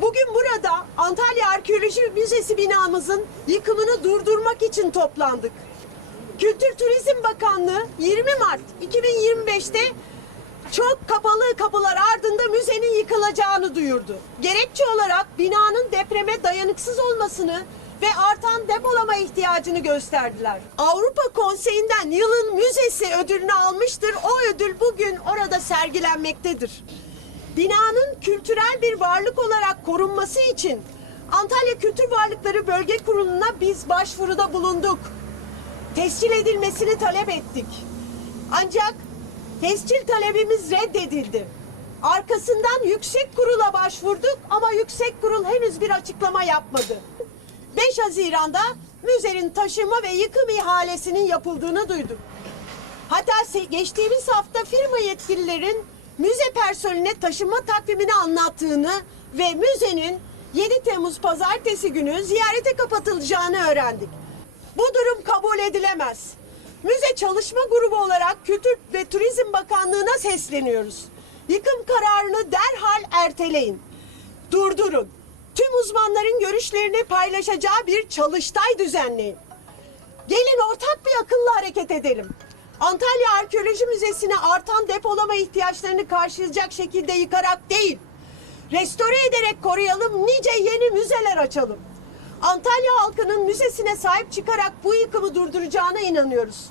Bugün burada Antalya Arkeoloji Müzesi binamızın yıkımını durdurmak için toplandık. Kültür Turizm Bakanlığı 20 Mart 2025'te çok kapalı kapılar ardında müzenin yıkılacağını duyurdu. Gerekçe olarak binanın depreme dayanıksız olmasını ve artan depolama ihtiyacını gösterdiler. Avrupa Konseyi'nden yılın müzesi ödülünü almıştır. O ödül bugün orada sergilenmektedir. Binanın kültürel bir varlık olarak korunması için Antalya Kültür Varlıkları Bölge Kurulu'na biz başvuruda bulunduk. Tescil edilmesini talep ettik. Ancak tescil talebimiz reddedildi. Arkasından yüksek kurula başvurduk ama yüksek kurul henüz bir açıklama yapmadı. 5 Haziran'da müzenin taşıma ve yıkım ihalesinin yapıldığını duyduk. Hatta geçtiğimiz hafta firma yetkililerin müze personeline taşıma takvimini anlattığını ve müzenin 7 Temmuz pazartesi günü ziyarete kapatılacağını öğrendik. Bu durum kabul edilemez. Müze çalışma grubu olarak Kültür ve Turizm Bakanlığı'na sesleniyoruz. Yıkım kararını derhal erteleyin. Durdurun. Tüm uzmanların görüşlerini paylaşacağı bir çalıştay düzenleyin. Gelin ortak bir akılla hareket edelim. Antalya Arkeoloji Müzesi'ne artan depolama ihtiyaçlarını karşılayacak şekilde yıkarak değil, restore ederek koruyalım, nice yeni müzeler açalım. Antalya halkının müzesine sahip çıkarak bu yıkımı durduracağına inanıyoruz.